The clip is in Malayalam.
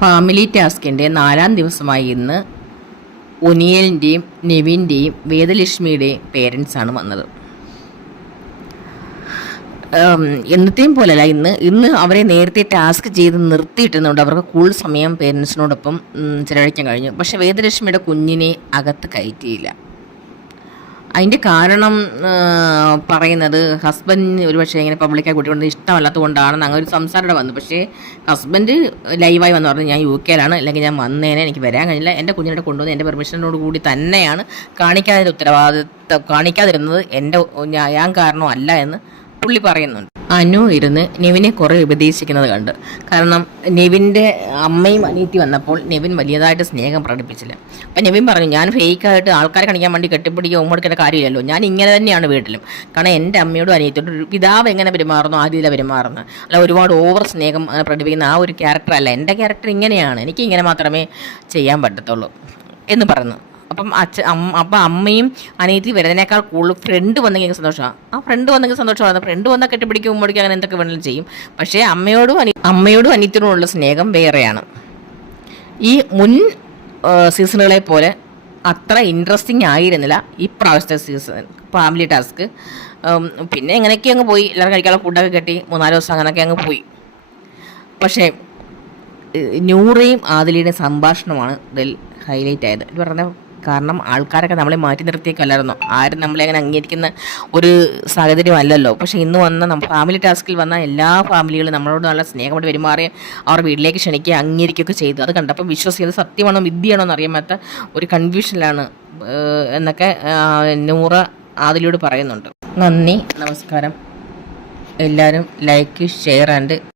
ഫാമിലി ടാസ്കിൻ്റെ 4-ാം ദിവസമായി ഇന്ന് ഒനിയലിൻ്റെയും നെവിൻ്റെയും വേദലക്ഷ്മിയുടെയും പേരൻസാണ് വന്നത്. എന്നത്തെയും പോലെയല്ല, ഇന്ന് അവരെ നേരത്തെ ടാസ്ക് ചെയ്ത് നിർത്തിയിട്ടുന്നുണ്ട്. അവർക്ക് കൂടുതൽ സമയം പേരൻസിനോടൊപ്പം ചിലവഴിക്കാൻ കഴിഞ്ഞു. പക്ഷേ വേദലക്ഷ്മിയുടെ കുഞ്ഞിനെ അകത്ത് കയറ്റിയില്ല. അതിൻ്റെ കാരണം പറയുന്നത് ഹസ്ബൻഡിന് ഒരുപക്ഷെ ഇങ്ങനെ പബ്ലിക്കായി കൂട്ടിക്കൊണ്ടത് ഇഷ്ടമല്ലാത്തത് കൊണ്ടാണെന്ന് അങ്ങനെ ഒരു സംസാരം വന്നു. പക്ഷേ ഹസ്ബൻഡ് ലൈവായി വന്ന് പറഞ്ഞു, ഞാൻ UK യിലാണ്, അല്ലെങ്കിൽ ഞാൻ വന്നേനെ, എനിക്ക് വരാൻ കഴിഞ്ഞില്ല, എൻ്റെ കുഞ്ഞിനെ കൊണ്ടുവന്ന് എൻ്റെ പെർമിഷനോട് കൂടി തന്നെയാണ്, കാണിക്കാതിരുന്നത് ഞാൻ കാരണമല്ല എന്ന് പുള്ളി പറയുന്നുണ്ട്. അനു ഇരുന്ന് നെവിനെ കുറേ ഉപദേശിക്കുന്നത് കണ്ട്. കാരണം നെവിൻ്റെ അമ്മയും അനിയത്തി വന്നപ്പോൾ നെവിൻ വലിയതായിട്ട് സ്നേഹം പ്രകടിപ്പിച്ചില്ല. അപ്പം നെവിൻ പറഞ്ഞു, ഞാൻ ഫേക്കായിട്ട് ആൾക്കാരെ കാണിക്കാൻ വേണ്ടി കെട്ടിപ്പിടിക്കുക ഉമ്മടുക്കേണ്ട കാര്യമില്ലല്ലോ, ഞാൻ ഇങ്ങനെ തന്നെയാണ് വീട്ടിലും. കാരണം എൻ്റെ അമ്മയോടും അനിയത്തിയോടും ഒരു പിതാവ് എങ്ങനെ പെരുമാറുന്നു ആ രീതിയിലാണ് പെരുമാറുന്നത്. അല്ല ഒരുപാട് ഓവർ സ്നേഹം പ്രകടിപ്പിക്കുന്ന ആ ഒരു ക്യാരക്ടറല്ല, എൻ്റെ ക്യാരക്ടർ ഇങ്ങനെയാണ്, എനിക്ക് ഇങ്ങനെ മാത്രമേ ചെയ്യാൻ പറ്റത്തുള്ളൂ എന്ന് പറഞ്ഞു. അപ്പം അമ്മയും അനിയത്തി വരുന്നതിനേക്കാൾ കൂടുതൽ ഫ്രണ്ട് വന്നെങ്കിൽ സന്തോഷമാണ്. ആ ഫ്രണ്ട് വന്നെങ്കിൽ സന്തോഷമാണ്. ഫ്രണ്ട് വന്നാൽ കെട്ടിപ്പിടിക്കും ഉമ്മടിക്കും അങ്ങനെ എന്തൊക്കെ വേണമെങ്കിലും ചെയ്യും. പക്ഷേ അമ്മയോടും അനിയത്തിനോടുള്ള സ്നേഹം വേറെയാണ്. ഈ മുൻ സീസണുകളെ പോലെ അത്ര ഇൻട്രസ്റ്റിംഗ് ആയിരുന്നില്ല ഈ പ്രാവശ്യത്തെ സീസൺ ഫാമിലി ടാസ്ക്. പിന്നെ എങ്ങനെയൊക്കെ അങ്ങ് പോയി, എല്ലാവരും കഴിക്കാനുള്ള ഫുഡൊക്കെ കെട്ടി 3-4 ദിവസം അങ്ങനെയൊക്കെ അങ്ങ് പോയി. പക്ഷേ നൂറയും ആദിലയുടെയും സംഭാഷണമാണ് ഇതിൽ ഹൈലൈറ്റ് ആയത്. ഇത് പറഞ്ഞ കാരണം ആൾക്കാരൊക്കെ നമ്മളെ മാറ്റി നിർത്തിയേക്കല്ലായിരുന്നോ, ആരും നമ്മളെ അങ്ങനെ അംഗീകരിക്കുന്ന ഒരു സാഹചര്യം അല്ലല്ലോ. പക്ഷേ ഇന്ന് വന്ന ഫാമിലി ടാസ്കിൽ വന്ന എല്ലാ ഫാമിലികളും നമ്മളോട് നല്ല സ്നേഹമായിട്ട് പെരുമാറി അവർ വീട്ടിലേക്ക് ക്ഷണിക്കുക അംഗീകരിക്കുകയൊക്കെ ചെയ്തു. അത് കണ്ടപ്പോൾ വിശ്വസിക്കുന്നത് സത്യമാണോ വിദ്യയാണോ എന്ന് അറിയാൻ പറ്റാത്ത ഒരു കൺഫ്യൂഷനിലാണ് എന്നൊക്കെ നൂറ ആദിലയോട് പറയുന്നുണ്ട്. നന്ദി, നമസ്കാരം. എല്ലാവരും ലൈക്ക്, ഷെയർ ആൻഡ്